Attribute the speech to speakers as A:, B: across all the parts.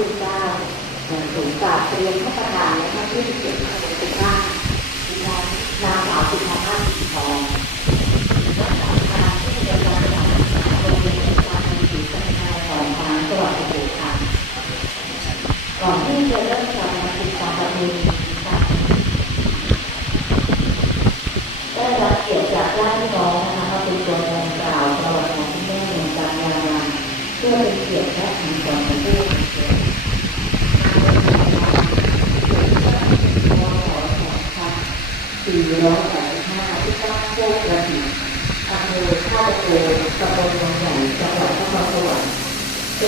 A: คุณเจ้าอย่างกราบเตรียมพระประธานและท่านผู้มีเกียรติทุกท่านดิฉันนางสาวสุภาพสีทองรักษาการผู้บริการจากโรงเรียนการศึกษาของทางจังหวัดอุบลค่ะก่อนที่จะเริ่มการศึกษาประเพณีค่ะได้รับเกียรติจากญาติพี่น้องนะคะมาเป็นตัวแทนกล่าวประวัติของคุณแม่ในการงานเพื่อเป็นเกียรติและคำสอนของผู้มีเกียรติสี่ร้อยแปดสิบห้าที่ตั้งโคกระดิ่งอำเภอท่าตะโกตำบลวังใหญ่จังหวัดนครสวรรค์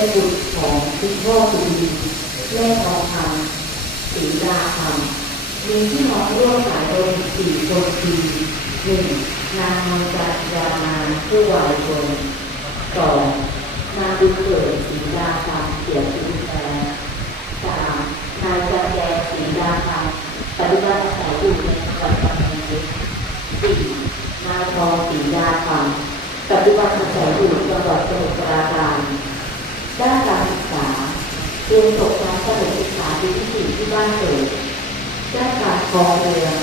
A: เป็นบุตรของคุณพ่อคุณดีแม่ทองคำศรีดาคำมีพี่น้องร่วมหลายคนสี่คนคือหนึ่งนางมังกรยามาผู้วายชนสองนางบุญเกิดศรีดาคำเสียชีวิตแล้วสามนายจันแดงศรีดาคำปฏิบัติอาศัยอยู่ในจังหวัดกำแพงเพชรสี่นายทองศรีดาคำปฏิบัติอาศัยอยู่จังหวัดสมุทรปราการด้านการศึกษาเรียนจบการประถมศึกษาปีที่สี่ที่บ้านเกิดได้การครองเรือน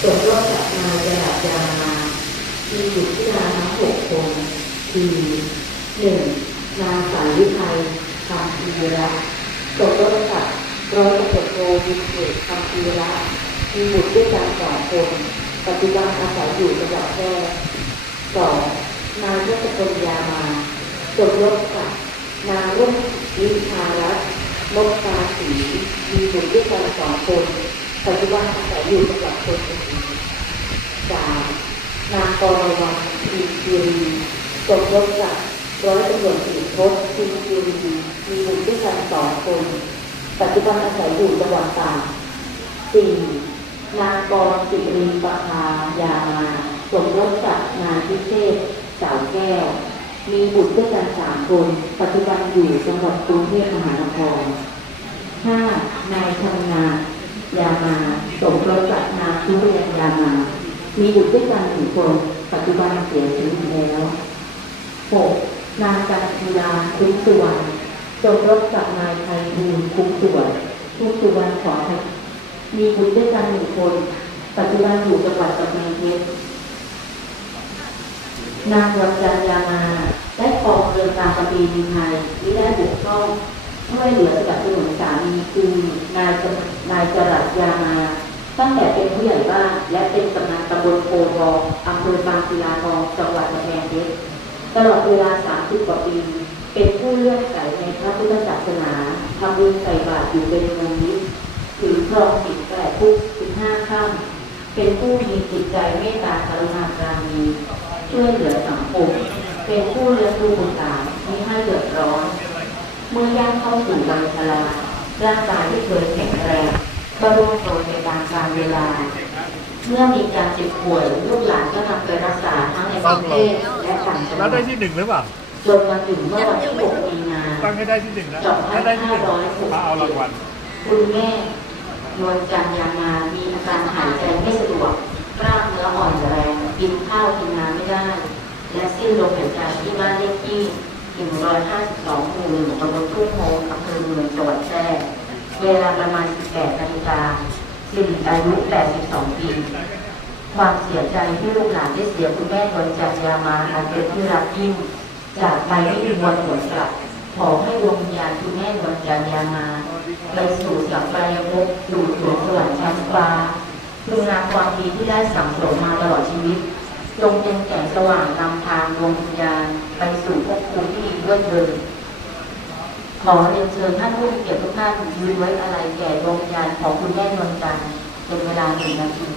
A: ส่วนร่วมกับนายจรัสยามามีบุตรที่นาทั้งหกคนคือหนึ่งนางสายวิไทยคำพีระสมรสกับร้อยตำรวจโทวิเศษคำพีระมีบุตรด้วยกันสองคน ปัจจุบันอาศัยอยู่จังหวัดแพร่สองนายยศพลยามาสมรสกับนางรุ่งวิชารัตน์ นกตาสีมีบุตรด้วยกันสองคนปัจจุบันอาศัยอยู่จังหวัดชลบุรีสามนางกรวันอินคีรีสมรสกับร้อยตำรวจเอกพจน์อินคีรีมีบุตรด้วยกันสองคน ปัจจุบันอาศัยอยู่จังหวัดตากสี่นางกรสิริปภายามาสมรสกับนายพิเชษสาวแก้ว มีบุตรด้วยกันสามคน ปัจจุบันอยู่จังหวัดกรุงเทพมหานครห้านายชำนาญยามาสมรสกับนางทุเรียนยามา มีบุตรด้วยกันหนึ่งคน ปัจจุบันเสียชีวิตแล้วหกนางจันทีลาคุ้มสุวรรณสมรสกับนายไพบูลคุ้มสุวรรณคุ้มสุวรรณขอไทยมีบุตรด้วยกันหนึ่งคน ปัจจุบันอยู่จังหวัดกำแพงเพชร นางวันจันยามาได้ครองเรือนตามประเพณีไทยที่ได้บุกเข้าช่วยเหลือสนับสนุนสามีคือนายนายจรัสยามา ตั้งแต่เป็นผู้ใหญ่บ้านและเป็นกำนันตำบลโพทองอำเภอบางศิลาทองจังหวัดกำแพงเพชรตลอดเวลา 30 กว่าปี เป็นผู้เลื่อมใสในพระพุทธศาสนาทำบุญใส่บาตรอยู่เป็นเมืองนิดถือครองสิบแปดทุกสิบห้าค่ำเป็นผู้มีจิตใจเมตตากรุณาการมี ช่วยเหลือสังคมเป็นผู้เลี้ยงดูบุตรหลานไม่ให้เดือดร้อน เมื่อย่างเข้าสู่วัยชราร่างกายที่เคยแข็งแรงก็ร่วงโรยไปตามกาลเวลา เมื่อมีการเจ็บป่วยลูกหลานก็นำไปรักษาทั้งในกรุงเทพและต่างจังห
B: แล้
A: วั
B: ว
A: ด
B: ได้ที่หนึ่งหรือเปล่า
A: จนมาถึงเมื่อวันที่6มีนา
B: ตั้งให้ได้ที่หนึ่งนะถ้าได้ที่หนึ่งมาเอารางวัล
A: คุณแม่นวลจันทร์ยานามีอาการหายใจไม่สะดวกกล้ามเนื้ออ่อนแรง กินข้าวกินน้ำไม่ได้ และสิ้นลมหายใจที่บ้านเลขที่ 152หมู่หนึ่งตำบลทุ่งโฮงอำเภอเมืองจังหวัดแพร่เวลาประมาณ 18นาฬิกาสิริอายุ 82 ปี ความเสียใจที่ลูกหลานได้เสียคุณแม่นวลจันยามาอันเป็นที่รักยิ่ง จากไปไม่มีวันหวนกลับ ขอให้ดวงวิญญาณคุณแม่นวลจันยามา ไปสู่สัมปรายภพสู่สวงสวรรค์ชั้นฟ้า คุณงามความดีที่ได้สั่งสมมาตลอดชีวิต จงเป็นแสงสว่างนำทางดวงวิญญาณไปสู่ภพภูมิที่ดีเลื่อเถิดขอเรียนเชิญท่านผู้มีเกียรติทุกท่านยืนไว้อะไรแก่ดวงวิญญาณของคุณแม่นวลจันทร์เป็นเวลาหนึ่งนาที